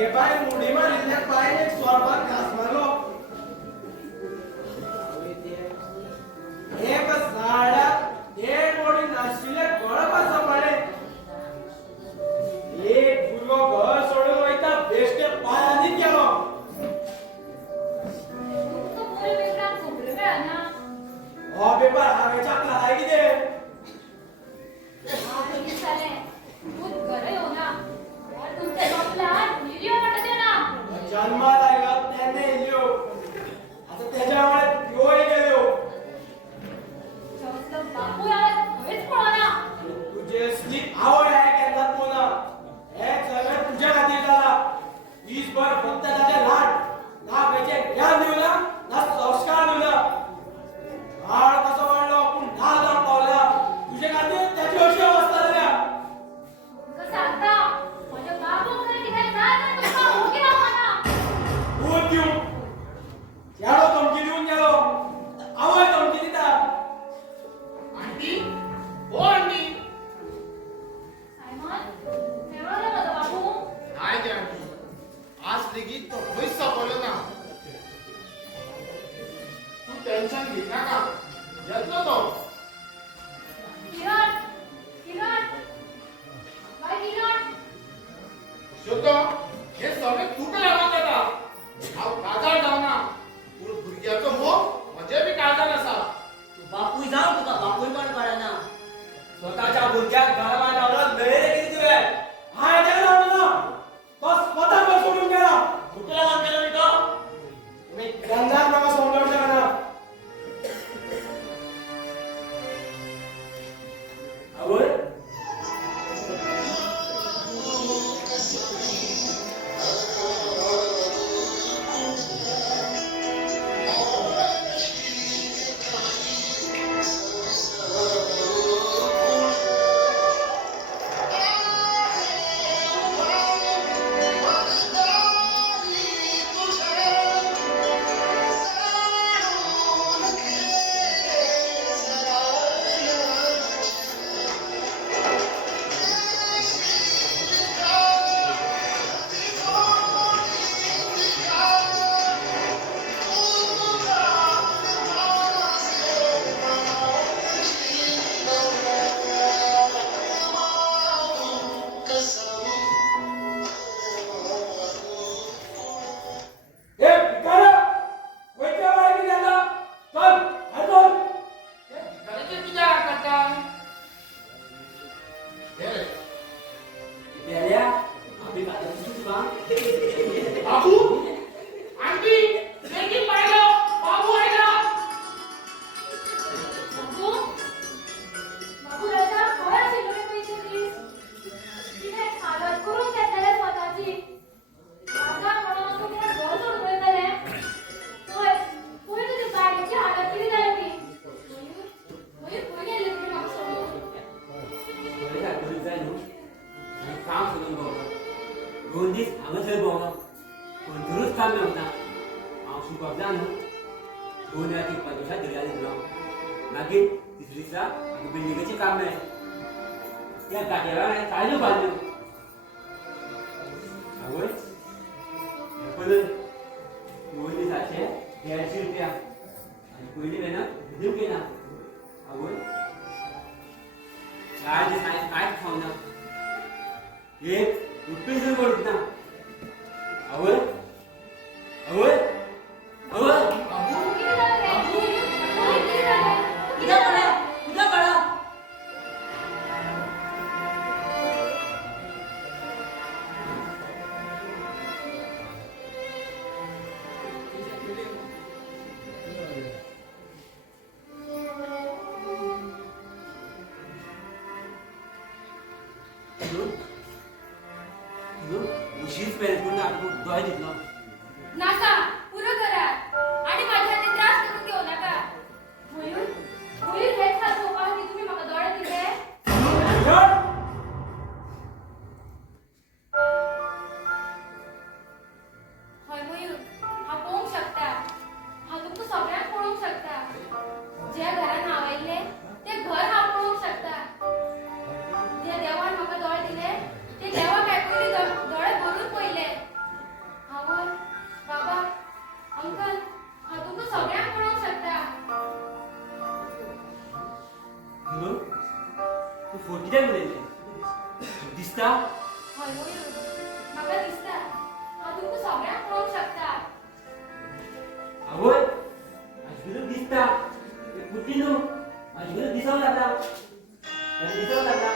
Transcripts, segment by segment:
हे बाय मुडी मारिल्ल्या पाय एक स्वरपाक घास मारलो हे बस साड्या एक मोडी नाशिल्ले गळप आसा पडे एक भुरगो घर सोडून वयता बेश्टे पायांनी गेलो हो पेपर हांवें छापला कितें जन्माला आयला तेन्ना येयल्यो आता तेज्या वेळार ह्योय गेल्यो तुजे असली आवड आहे केन्नाच पोना हे सगळें तुज्या खातीर जाला दीसभर फक्त ताचे लाड ना खंयचे ज्ञान दिवना ना संस्कार दिवना बाळ कसो वाडलो पूण धा जावन पावला तुजे खातीर ताची अशी अवस्था जाल्या भूत दिवं चेडो धमकी दिवन गेलो आवय धमकी दिता आंटी ओ आंटी नाही ते आंटी आज लेगीत तो खंयच सापडलो ना तू टेन्शन घेय नाका येतलो तो शोधतो हे सगळे तुका लागून जाता हांव काजार जावना पूण भुरग्याचो मोग म्हजे बी काळजान आसा बापूय जावन तुका बापूय पण कळना स्वताच्या भुरग्याक घराबाहेर रावलो लयरे कितें तुवें हांवें तेका रावलो तो स्वता घर सोडून गेला कुठला काम केलं मी तो तुम्ही केन्नाच म्हाका समजोवंक शकना आवय बाबू आंटी लेकिन पाहिलो बाबू आयला काम सोडून भोंवलो 2 दीस हांगासर भोंवलो पूण दुरूच काम मेवना हांव शिकप ना न्हू 2 राती पदोशा दर्या दिलो मागीर तिसरे दिसा म्हाका बिल्डिंगेचें काम मेळ्ळें त्या गाडयेला हांवें काळज्यो बांदल्यो आवय पळय 2 दिसाचे 150 रुपया आनी पयली मेहनत दिवंक येना आवय 4 दीस हांवें कांयच खावना एक रुपये सुद्दां पडूंक ना आवय आवय आवय उशीर पेरेंट पूर्ण आठवून दोय दितलो नाका पुरो करा आणि माझ्या हाती त्रास करून घेऊ नका मयूर मयूर हेच हात झोपा की तुम्ही मला दोळे दिले हय मयूर हा पळोवंक शकता हा तुमकां सगळ्यांक पळोवंक शकता ज्या घरान हांव आयिल्ले ते घर हांव पळोवंक शकता ज्या देवान म्हाका दोळे दिले ते देवाक आयकून दोळे भरून पयले फोट कित्याक उलयलें दिसता हय मयूर म्हाका दिसता हांव तुमकां सगळ्यांक पळोवंक शकता आवय म्हाजे कडेन दिसता एक कुट्टी न्हू म्हाजे कडेन दिसोंक लागला दिसोंक लागला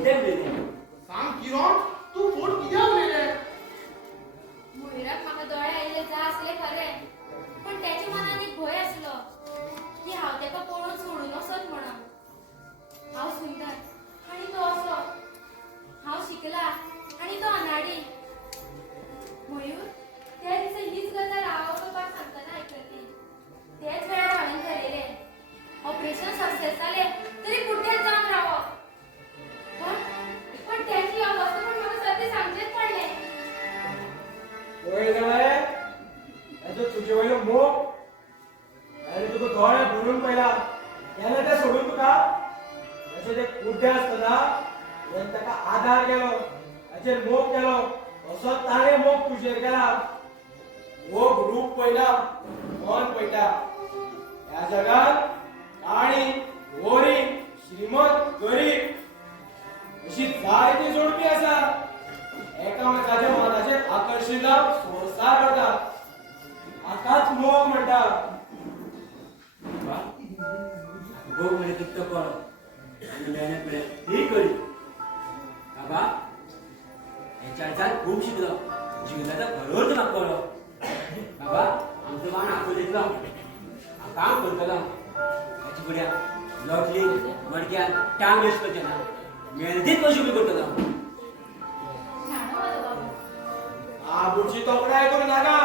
सांग किरण तू फोट कित्याक उलयलें मयुराक म्हाका दोळे आयिल्ले जाय आसले खरें पण त्याच्या मनात एक भंय आसलो की हांव तेका पळोवन सोडून वचत म्हणून हांव सुंदर आनी तो असो हांव शिकला आनी तो अनाडी मयूर त्या दिसा हीच गजाल हांव पप्पाक सांगतना आयकली तेच वेळार हांवें ठरयलें ऑपरेशन सक्सेस जालें तरी कुड्ड्यात जावन रावप पण त्याची अवस्था पण म्हाका सद्या सांगचेच पडलें पळय जाणारे याचो तुजे वयलो मोग आनी तुका दोळे भरून पयला केन्ना ते सोडून तुका याचे जे कुड्डे आसतना हांवें ताका आधार केलो हाचेर मोग केलो असो ताणें मोग तुजेर केला मोग रूप पयला मन पळयता ह्या जगात काणी गोरी श्रीमंत गरीब अशी जायती जोडपी आसा एकामेकाच्या मनाचेर आकर्शीत जावन संसार करतात हाकाच मोग म्हणटात भोग म्हणजे कितलो कळो आनी मेहनत म्हळ्यार ती कळी बाबा हे चाळीसान खूब शिकलो जिविताचो खरोच म्हाका कळ्ळो बाबा आमचो वाण आपयलो हांव काम करतलो हाचे फुड्यान लोटली मडक्यान टायम वेस्ट करचें ना मेहनतीत पयशे उबे करतलो झाडो वालो बाबू आबूची तोखणाय करूं नाका